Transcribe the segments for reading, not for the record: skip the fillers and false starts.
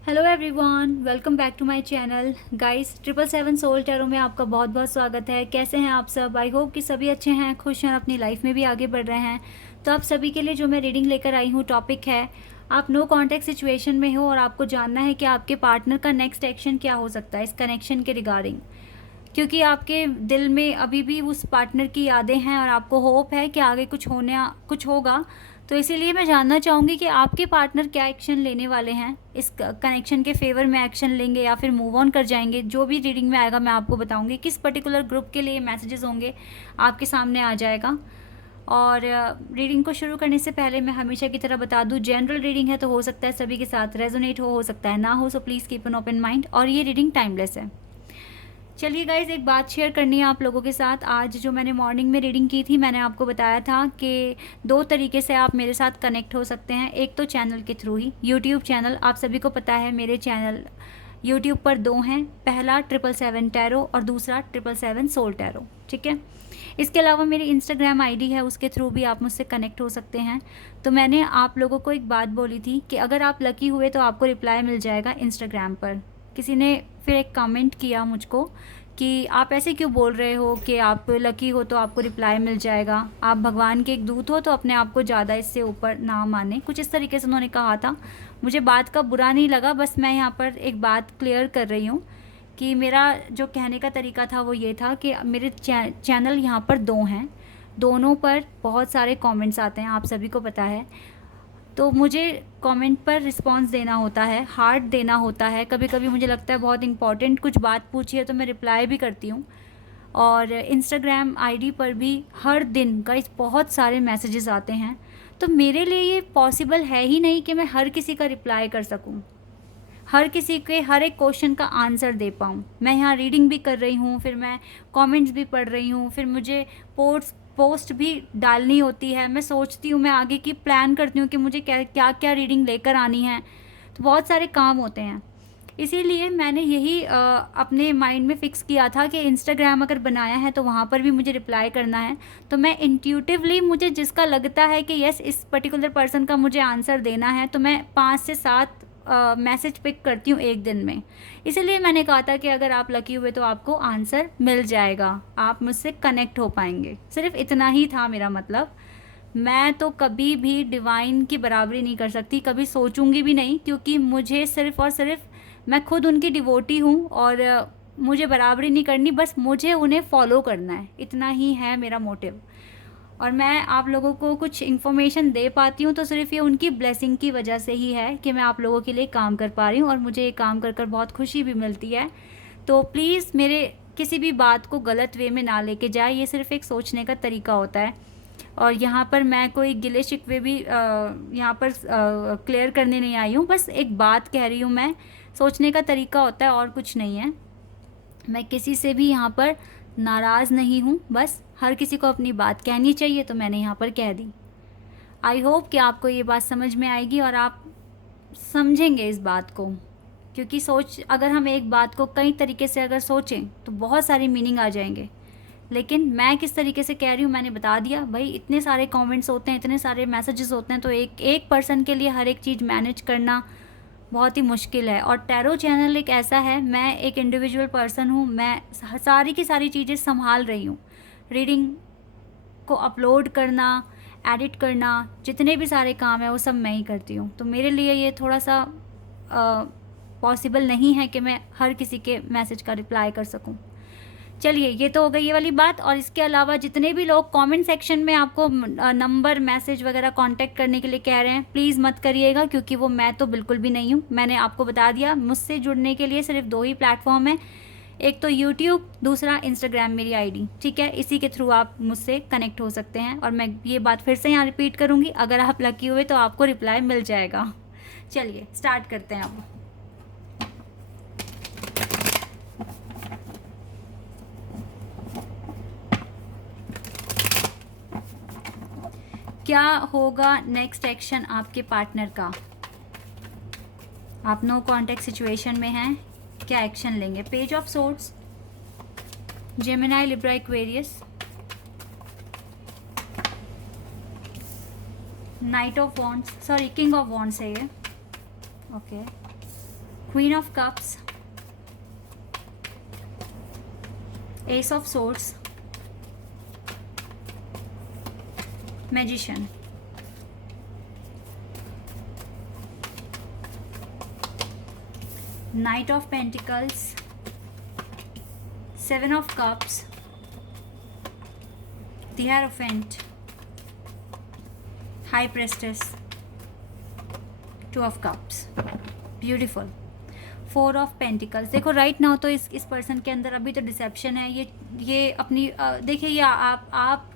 Hello everyone, welcome back to my channel. Guys, 777 soul tarot में आपका बहुत बहुत स्वागत है। कैसे हैं आप सब? आई होप कि सभी अच्छे हैं, खुश हैं, अपनी लाइफ में भी आगे बढ़ रहे हैं। तो आप सभी के लिए जो मैं रीडिंग लेकर आई हूँ, टॉपिक है आप नो कॉन्टैक्ट सिचुएशन में हो और आपको जानना है कि आपके पार्टनर का नेक्स्ट एक्शन क्या हो सकता है इस कनेक्शन के रिगार्डिंग। क्योंकि आपके दिल में अभी भी उस पार्टनर की यादें हैं और आपको होप है कि आगे कुछ होगा। तो इसीलिए मैं जानना चाहूँगी कि आपके पार्टनर क्या एक्शन लेने वाले हैं, इस कनेक्शन के फेवर में एक्शन लेंगे या फिर मूव ऑन कर जाएंगे। जो भी रीडिंग में आएगा मैं आपको बताऊँगी किस पर्टिकुलर ग्रुप के लिए मैसेजेस होंगे, आपके सामने आ जाएगा। और रीडिंग को शुरू करने से पहले मैं हमेशा की तरह बता दूं, जनरल रीडिंग है तो हो सकता है सभी के साथ रेजोनेट हो सकता है ना हो, so please keep an open mind. और ये रीडिंग टाइमलेस है। चलिए गाइज, एक बात शेयर करनी है आप लोगों के साथ। आज जो मैंने मॉर्निंग में रीडिंग की थी, मैंने आपको बताया था कि दो तरीके से आप मेरे साथ कनेक्ट हो सकते हैं। एक तो चैनल के थ्रू ही, यूट्यूब चैनल, आप सभी को पता है मेरे चैनल यूट्यूब पर दो हैं। पहला 777 टैरो और दूसरा 777 सोल टैरो, ठीक है। इसके अलावा मेरी इंस्टाग्राम आईडी है, उसके थ्रू भी आप मुझसे कनेक्ट हो सकते हैं। तो मैंने आप लोगों को एक बात बोली थी कि अगर आप लकी हुए तो आपको रिप्लाई मिल जाएगा इंस्टाग्राम पर। किसी ने फिर एक कमेंट किया मुझको कि आप ऐसे क्यों बोल रहे हो कि आप लकी हो तो आपको रिप्लाई मिल जाएगा, आप भगवान के एक दूत हो तो अपने आप को ज़्यादा इससे ऊपर ना माने, कुछ इस तरीके से उन्होंने कहा था। मुझे बात का बुरा नहीं लगा, बस मैं यहाँ पर एक बात क्लियर कर रही हूँ कि मेरा जो कहने का तरीका था वो ये था कि मेरे चैनल यहाँ पर दो हैं, दोनों पर बहुत सारे कमेंट्स आते हैं, आप सभी को पता है। तो मुझे कमेंट पर रिस्पांस देना होता है, हार्ट देना होता है। कभी कभी मुझे लगता है बहुत इंपॉर्टेंट कुछ बात पूछी है तो मैं रिप्लाई भी करती हूँ। और इंस्टाग्राम आईडी पर भी हर दिन गाइस बहुत सारे मैसेजेस आते हैं। तो मेरे लिए ये पॉसिबल है ही नहीं कि मैं हर किसी का रिप्लाई कर सकूँ, हर किसी के हर एक क्वेश्चन का आंसर दे पाऊँ। मैं यहाँ रीडिंग भी कर रही हूँ, फिर मैं कमेंट्स भी पढ़ रही हूँ, फिर मुझे पोस्ट भी डालनी होती है। मैं सोचती हूँ, मैं आगे की प्लान करती हूँ कि मुझे क्या क्या क्या रीडिंग लेकर आनी है। तो बहुत सारे काम होते हैं। इसीलिए मैंने यही अपने माइंड में फ़िक्स किया था कि इंस्टाग्राम अगर बनाया है तो वहाँ पर भी मुझे रिप्लाई करना है। तो मैं इंट्यूटिवली, मुझे जिसका लगता है कि यस इस पर्टिकुलर पर्सन का मुझे आंसर देना है, तो मैं 5 से 7 मैसेज पिक करती हूँ एक दिन में। इसीलिए मैंने कहा था कि अगर आप लकी हुए तो आपको आंसर मिल जाएगा, आप मुझसे कनेक्ट हो पाएंगे। सिर्फ इतना ही था मेरा मतलब। मैं तो कभी भी डिवाइन की बराबरी नहीं कर सकती, कभी सोचूंगी भी नहीं, क्योंकि मुझे सिर्फ और सिर्फ, मैं खुद उनकी डिवोटी हूँ और मुझे बराबरी नहीं करनी, बस मुझे उन्हें फॉलो करना है, इतना ही है मेरा मोटिव। और मैं आप लोगों को कुछ इन्फॉर्मेशन दे पाती हूँ तो सिर्फ ये उनकी ब्लेसिंग की वजह से ही है कि मैं आप लोगों के लिए काम कर पा रही हूँ, और मुझे ये काम कर कर बहुत खुशी भी मिलती है। तो प्लीज़ मेरे किसी भी बात को गलत वे में ना लेके जाए, ये सिर्फ एक सोचने का तरीका होता है। और यहाँ पर मैं कोई गिले शिकवे भी यहाँ पर क्लियर करने नहीं आई हूँ, बस एक बात कह रही हूँ मैं। सोचने का तरीका होता है और कुछ नहीं है। मैं किसी से भी यहाँ पर नाराज़ नहीं हूँ, बस हर किसी को अपनी बात कहनी चाहिए तो मैंने यहाँ पर कह दी। आई होप कि आपको ये बात समझ में आएगी और आप समझेंगे इस बात को। क्योंकि अगर हम एक बात को कई तरीके से अगर सोचें तो बहुत सारी मीनिंग आ जाएंगे। लेकिन मैं किस तरीके से कह रही हूँ मैंने बता दिया। भाई इतने सारे कमेंट्स होते हैं, इतने सारे मैसेजेस होते हैं, तो एक एक पर्सन के लिए हर एक चीज़ मैनेज करना बहुत ही मुश्किल है। और टैरो चैनल एक ऐसा है, मैं एक इंडिविजुअल पर्सन हूँ, मैं सारी की सारी चीज़ें संभाल रही हूँ। रीडिंग को अपलोड करना, एडिट करना, जितने भी सारे काम है वो सब मैं ही करती हूँ। तो मेरे लिए ये थोड़ा सा पॉसिबल नहीं है कि मैं हर किसी के मैसेज का रिप्लाई कर सकूँ। चलिए, ये तो हो गई ये वाली बात। और इसके अलावा जितने भी लोग कमेंट सेक्शन में आपको नंबर, मैसेज वगैरह कांटेक्ट करने के लिए कह रहे हैं, प्लीज़ मत करिएगा, क्योंकि वो मैं तो बिल्कुल भी नहीं हूँ। मैंने आपको बता दिया, मुझसे जुड़ने के लिए सिर्फ दो ही प्लेटफॉर्म है, एक तो यूट्यूब, दूसरा इंस्टाग्राम मेरी आईडी, ठीक है। इसी के थ्रू आप मुझसे कनेक्ट हो सकते हैं। और मैं ये बात फिर से यहाँ रिपीट करूँगी, अगर आप लकी हुए तो आपको रिप्लाई मिल जाएगा। चलिए स्टार्ट करते हैं अब। क्या होगा नेक्स्ट एक्शन आपके पार्टनर का? आप नो कॉन्टेक्ट सिचुएशन में हैं, क्या एक्शन लेंगे? Page of swords, Gemini, Libra, Aquarius, knight of wands, sorry king of wands है ये, okay, queen of cups, ace of swords, magician. Knight of pentacles, seven of cups, the hierophant, high priestess, two of cups. Beautiful. Four of pentacles. देखो right now तो इस person के अंदर अभी तो dissipation है। ये अपनी देखिए ये आप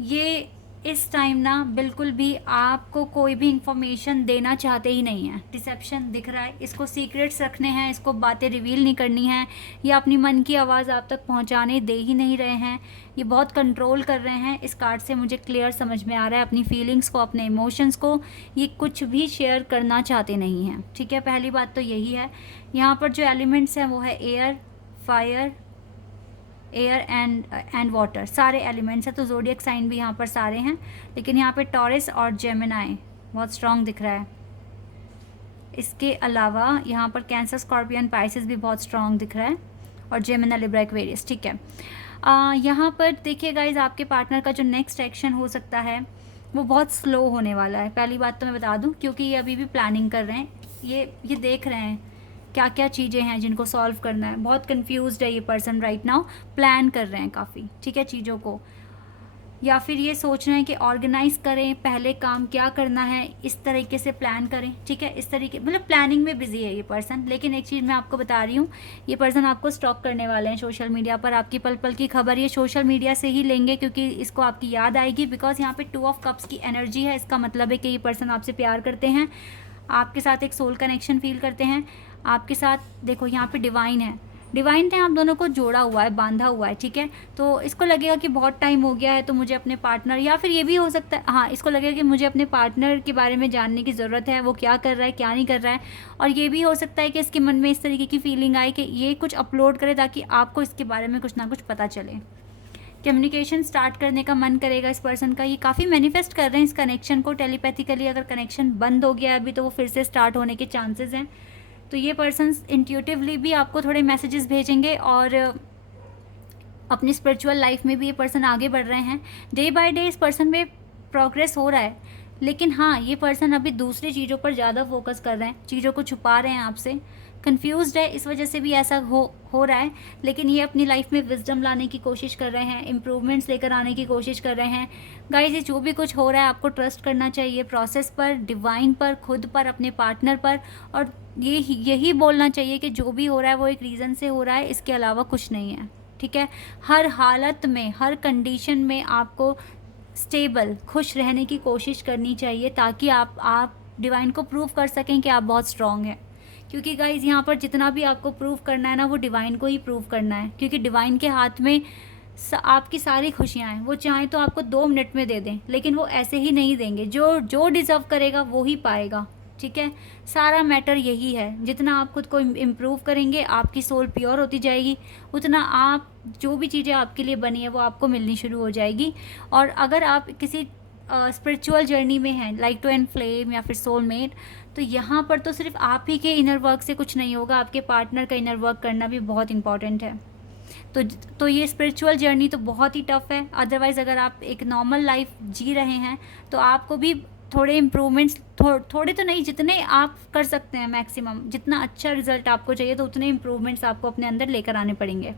ये इस टाइम ना बिल्कुल भी आपको कोई भी इंफॉर्मेशन देना चाहते ही नहीं है। डिसेप्शन दिख रहा है, इसको सीक्रेट्स रखने हैं, इसको बातें रिवील नहीं करनी है, या अपनी मन की आवाज़ आप तक पहुंचाने दे ही नहीं रहे हैं। ये बहुत कंट्रोल कर रहे हैं। इस कार्ड से मुझे क्लियर समझ में आ रहा है, अपनी फीलिंग्स को, अपने इमोशंस को ये कुछ भी शेयर करना चाहते नहीं हैं। ठीक है, पहली बात तो यही है। यहाँ पर जो एलिमेंट्स हैं वो है air, fire, air and water, सारे एलिमेंट्स हैं। तो ज़ोडिएक साइन भी यहाँ पर सारे हैं, लेकिन यहाँ पे टॉरस और जेमिनाई बहुत स्ट्रॉन्ग दिख रहा है। इसके अलावा यहाँ पर कैंसर, स्कॉर्पियन, पाइसेस भी बहुत स्ट्रॉन्ग दिख रहा है, और जेमिना, लिब्रा, एक्वेरियस। ठीक है, यहाँ पर देखिए गाइज, आपके पार्टनर का जो नेक्स्ट एक्शन हो सकता है वो बहुत स्लो होने वाला है। पहली बात तो मैं बता दूँ, क्योंकि ये अभी भी प्लानिंग कर रहे हैं, ये देख रहे हैं क्या क्या चीज़ें हैं जिनको सॉल्व करना है। बहुत कंफ्यूज्ड है ये पर्सन राइट नाउ, प्लान कर रहे हैं काफ़ी, ठीक है, चीज़ों को, या फिर ये सोच रहे हैं कि ऑर्गेनाइज करें, पहले काम क्या करना है इस तरीके से प्लान करें। ठीक है, इस तरीके मतलब प्लानिंग में बिजी है ये पर्सन। लेकिन एक चीज़ मैं आपको बता रही हूँ, ये पर्सन आपको स्टॉक करने वाले हैं सोशल मीडिया पर। आपकी पल पल की खबर ये सोशल मीडिया से ही लेंगे, क्योंकि इसको आपकी याद आएगी। बिकॉज यहाँ पे टू ऑफ कप्स की एनर्जी है, इसका मतलब है कि ये पर्सन आपसे प्यार करते हैं, आपके साथ एक सोल कनेक्शन फील करते हैं आपके साथ। देखो यहाँ पे डिवाइन है, डिवाइन ने आप दोनों को जोड़ा हुआ है, बांधा हुआ है। ठीक है, तो इसको लगेगा कि बहुत टाइम हो गया है, तो मुझे अपने पार्टनर, या फिर ये भी हो सकता है, हाँ, इसको लगेगा कि मुझे अपने पार्टनर के बारे में जानने की ज़रूरत है, वो क्या कर रहा है, क्या नहीं कर रहा है। और ये भी हो सकता है कि इसके मन में इस तरीके की फीलिंग आए कि ये कुछ अपलोड करे ताकि आपको इसके बारे में कुछ ना कुछ पता चले। कम्युनिकेशन स्टार्ट करने का मन करेगा इस पर्सन का। ये काफ़ी मैनिफेस्ट कर रहे हैं इस कनेक्शन को टेलीपैथिकली। अगर कनेक्शन बंद हो गया है अभी, तो वो फिर से स्टार्ट होने के चांसेस हैं। तो ये पर्सन्स इंट्यूटिवली भी आपको थोड़े मैसेजेस भेजेंगे, और अपनी स्पिरिचुअल लाइफ में भी ये पर्सन आगे बढ़ रहे हैं। डे बाय डे इस पर्सन में प्रोग्रेस हो रहा है, लेकिन हाँ, ये पर्सन अभी दूसरी चीज़ों पर ज़्यादा फोकस कर रहे हैं, चीज़ों को छुपा रहे हैं आपसे, कंफ्यूज्ड है, इस वजह से भी ऐसा हो रहा है। लेकिन ये अपनी लाइफ में विजडम लाने की कोशिश कर रहे हैं, इम्प्रूवमेंट्स लेकर आने की कोशिश कर रहे हैं। गाइस, ये जो भी कुछ हो रहा है आपको ट्रस्ट करना चाहिए प्रोसेस पर, डिवाइन पर, खुद पर, अपने पार्टनर पर, और यही बोलना चाहिए कि जो भी हो रहा है वो एक रीज़न से हो रहा है, इसके अलावा कुछ नहीं है। ठीक है, हर हालत में, हर कंडीशन में आपको स्टेबल, खुश रहने की कोशिश करनी चाहिए, ताकि आप डिवाइन को प्रूव कर सकें कि आप बहुत स्ट्रांग हैं। क्योंकि गाइज यहाँ पर जितना भी आपको प्रूव करना है ना, वो डिवाइन को ही प्रूव करना है, क्योंकि डिवाइन के हाथ में आपकी सारी खुशियाँ हैं। वो चाहें तो आपको 2 मिनट में दे दें, लेकिन वो ऐसे ही नहीं देंगे। जो डिज़र्व करेगा वो ही पाएगा। ठीक है, सारा मैटर यही है। जितना आप खुद को इम्प्रूव करेंगे, आपकी सोल प्योर होती जाएगी, उतना आप जो भी चीज़ें आपके लिए बनी है वो आपको मिलनी शुरू हो जाएगी। और अगर आप किसी स्पिरिचुअल जर्नी में हैं, लाइक टू एंड फ्लेम या फिर सोलमेट, तो यहाँ पर तो सिर्फ आप ही के इनर वर्क से कुछ नहीं होगा, आपके पार्टनर का इनर वर्क करना भी बहुत इंपॉर्टेंट है। तो ये स्पिरिचुअल जर्नी तो बहुत ही टफ है। अदरवाइज़ अगर आप एक नॉर्मल लाइफ जी रहे हैं, तो आपको भी थोड़े इम्प्रूवमेंट्स, थोड़े तो नहीं, जितने आप कर सकते हैं मैक्सिमम, जितना अच्छा रिजल्ट आपको चाहिए, तो उतने इम्प्रूवमेंट्स आपको अपने अंदर लेकर आने पड़ेंगे।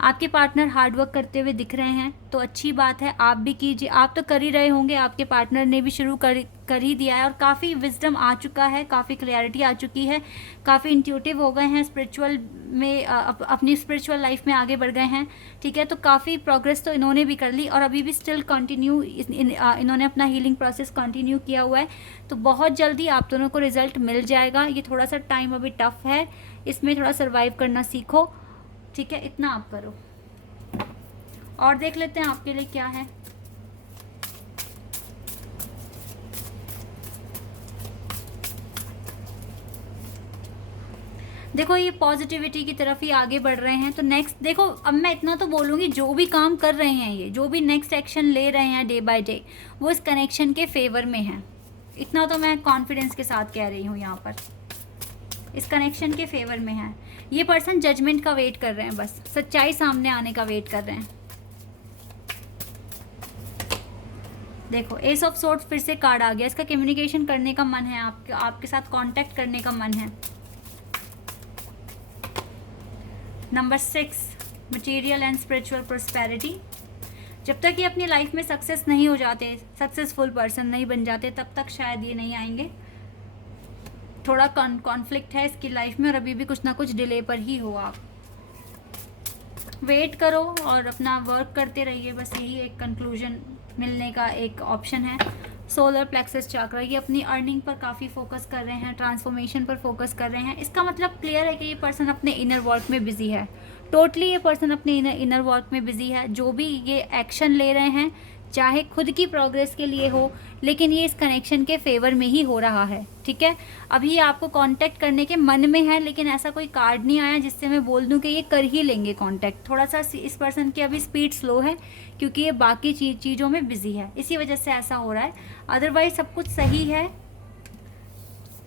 आपके पार्टनर हार्डवर्क करते हुए दिख रहे हैं, तो अच्छी बात है, आप भी कीजिए। आप तो कर ही रहे होंगे, आपके पार्टनर ने भी शुरू कर ही दिया है, और काफ़ी विजडम आ चुका है, काफ़ी क्लैरिटी आ चुकी है, काफ़ी इंट्यूटिव हो गए हैं स्पिरिचुअल में, अपनी स्पिरिचुअल लाइफ में आगे बढ़ गए हैं। ठीक है, तो काफ़ी प्रोग्रेस तो इन्होंने भी कर ली, और अभी भी स्टिल कंटिन्यू इन्होंने अपना हीलिंग प्रोसेस कंटिन्यू किया हुआ है। तो बहुत जल्दी आप दोनों को रिजल्ट मिल जाएगा। ये थोड़ा सा टाइम अभी टफ है, इसमें थोड़ा सर्वाइव करना सीखो। ठीक है, इतना आप करो। और देख लेते हैं आपके लिए क्या है। देखो, ये पॉजिटिविटी की तरफ ही आगे बढ़ रहे हैं। तो नेक्स्ट देखो, अब मैं इतना तो बोलूँगी, जो भी काम कर रहे हैं, ये जो भी नेक्स्ट एक्शन ले रहे हैं डे बाय डे, वो इस कनेक्शन के फेवर में है। इतना तो मैं कॉन्फिडेंस के साथ कह रही हूँ यहाँ पर। इस कनेक्शन के फेवर में है। ये पर्सन जजमेंट का वेट कर रहे हैं, बस सच्चाई सामने आने का वेट कर रहे हैं। देखो एस ऑफ सोर्ड्स फिर से कार्ड आ गया। इसका कम्युनिकेशन करने का मन है, आपके साथ कांटेक्ट करने का मन है। Number 6 material and spiritual prosperity. जब तक ये अपनी लाइफ में सक्सेस नहीं हो जाते, सक्सेसफुल पर्सन नहीं बन जाते, तब तक शायद ये नहीं आएंगे। थोड़ा कॉन्फ्लिक्ट है इसकी लाइफ में और अभी भी कुछ ना कुछ डिले पर ही हो। आप वेट करो और अपना वर्क करते रहिए, बस यही एक कंक्लूजन मिलने का एक ऑप्शन है। सोलर प्लेक्सस चक्र, ये अपनी अर्निंग पर काफ़ी फोकस कर रहे हैं, ट्रांसफॉर्मेशन पर फोकस कर रहे हैं। इसका मतलब क्लियर है कि ये पर्सन अपने इनर वर्क में बिजी है। टोटली ये पर्सन अपने इनर वर्क में बिजी है। जो भी ये एक्शन ले रहे हैं, चाहे खुद की प्रोग्रेस के लिए हो, लेकिन ये इस कनेक्शन के फेवर में ही हो रहा है। ठीक है, अभी आपको कांटेक्ट करने के मन में है, लेकिन ऐसा कोई कार्ड नहीं आया जिससे मैं बोल दूं कि ये कर ही लेंगे कांटेक्ट। थोड़ा सा इस पर्सन की अभी स्पीड स्लो है, क्योंकि ये बाकी चीज़ों में बिजी है, इसी वजह से ऐसा हो रहा है। अदरवाइज सब कुछ सही है,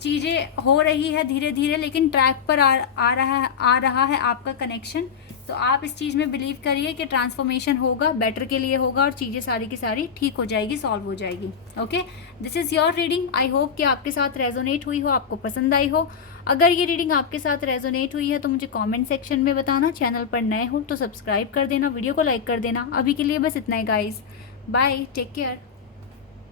चीज़ें हो रही है धीरे धीरे, लेकिन ट्रैक पर आ रहा है आपका कनेक्शन। तो आप इस चीज़ में बिलीव करिए कि ट्रांसफॉर्मेशन होगा, बेटर के लिए होगा और चीज़ें सारी की सारी ठीक हो जाएगी, सॉल्व हो जाएगी। Okay, this is your reading. I hope कि आपके साथ रेजोनेट हुई हो, आपको पसंद आई हो। अगर ये रीडिंग आपके साथ रेजोनेट हुई है तो मुझे कमेंट सेक्शन में बताना। चैनल पर नए हो तो सब्सक्राइब कर देना, वीडियो को लाइक कर देना। अभी के लिए बस इतना ही गाइज, बाय, टेक केयर।